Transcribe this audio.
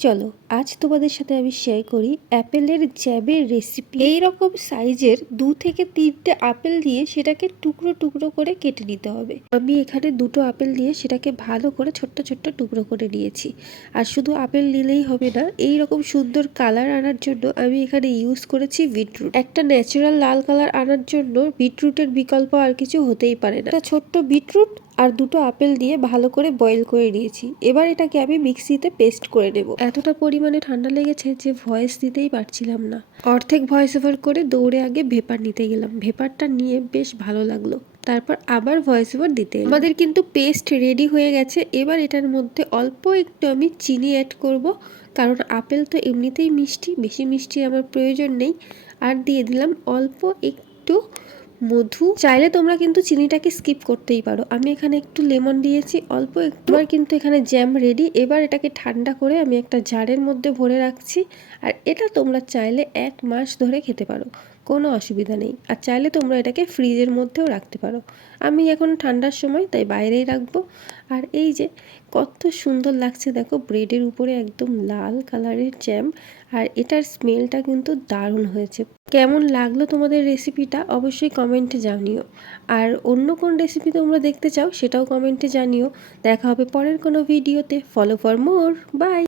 চলো আজ তোমাদের সাথে আমি শেয়ার করি অ্যাপেলের জ্যামের রেসিপি। এই রকম সাইজের 2 থেকে 3টে আপেল দিয়ে সেটাকে টুকরো টুকরো করে কেটে নিতে হবে। আমি এখানে 2টো আপেল দিয়ে সেটাকে ভালো করে ছোট্ট ছোট্ট টুকরো করে নিয়েছি। আর শুধু আপেল নিলেই হবে না, এই রকম সুন্দর কালার আনার জন্য আমি এখানে ইউজ করেছি বিটরুট। একটা ন্যাচারাল লাল কালার আনার জন্য বিটরুটের বিকল্প আর কিছু হতেই পারে না। একটা ছোট্ট বিটরুট আর 2টো আপেল দিয়ে ভালো করে বয়েল করে নিয়েছি। এবার এটাকে আমি মিক্সিতে পেস্ট করে নেব। এতটা পরিমাণে ঠান্ডা লেগেছে যে ভয়েস দিতেই পারছিলাম না। অর্ধেক ভয়েস ওভার করে দৌড়ে আগে ভেপার নিতে গেলাম। ভেপারটা নিয়ে বেশ ভালো লাগলো, তারপর আবার ভয়েস ওভার দিতে এলাম। আমাদের কিন্তু পেস্ট রেডি হয়ে গেছে। এবার এটার মধ্যে অল্প একটু আমি চিনি অ্যাড করব, কারণ আপেল তো এমনিতেই মিষ্টি, বেশি মিষ্টি আমার প্রয়োজন নেই। আর দিয়ে দিলাম অল্প একটু মধু। চাইলে তোমরা কিন্তু চিনিটাকে স্কিপ করতেই পারো, আমি এখানে একটু লেমন দিয়েছি অল্প একটু। আর কিন্তু এখানে জ্যাম রেডি। এবার এটাকে ঠান্ডা করে আমি একটা জারের মধ্যে ভরে রাখছি। আর এটা তোমরা চাইলে 1 মাস ধরে খেতে পারো, কোনো অসুবিধা নেই। আর চাইলে তোমরা এটাকে ফ্রিজের মধ্যেও রাখতে পারো। আমি এখন ঠান্ডার সময় তাই বাইরেই রাখবো। আর এই যে কত সুন্দর লাগছে দেখো, ব্রেডের উপরে একদম লাল কালারের জ্যাম। আর এটার স্মেলটা কিন্তু দারুণ হয়েছে। কেমন লাগলো তোমাদের রেসিপিটা অবশ্যই কমেন্টে জানিও। আর অন্য কোন রেসিপি তোমরা দেখতে চাও সেটাও কমেন্টে জানিও। দেখা হবে পরের কোনো ভিডিওতে। Follow for more. বাই।